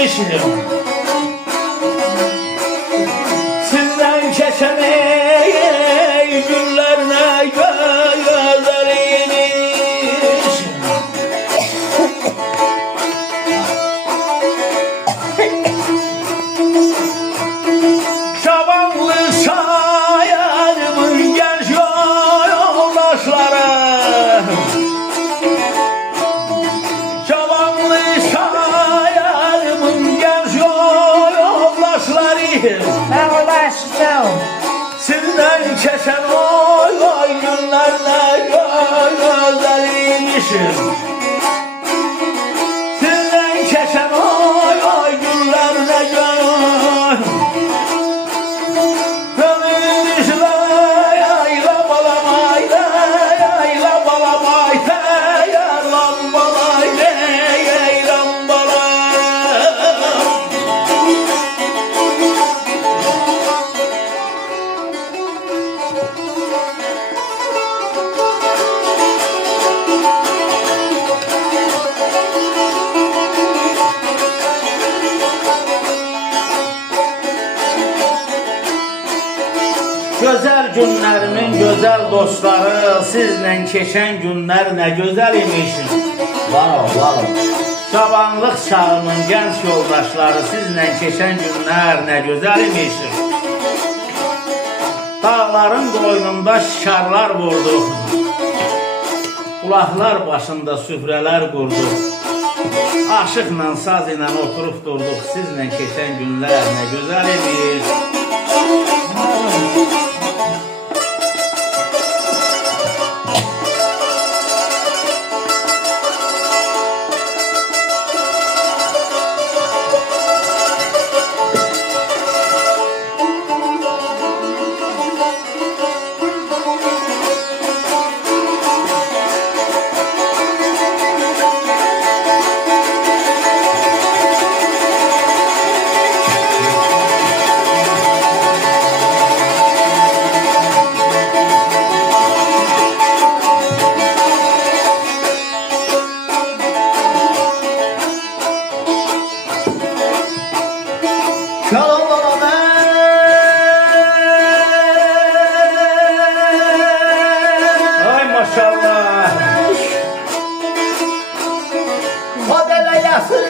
imişim. Sizden geçen günlerine gözleriymişim. Şabanlı şairmin genç yoldaşları, Şabanlı şairmin genç yoldaşları, sizden geçen oy günlerle gözleriymişim. Sizden geçen oy günlerle Güzel günlerimin güzel dostları, sizle geçen günler ne güzel imişim. Var. Şabanlık çağımın genç yoldaşları, sizle geçen günler ne güzel imişim. Dağların koynunda şikarlar vurduk, kulaklar başında süfreler kurduk. Aşıkla saz ile oturup durduk, sizle geçen günler ne güzel imiş.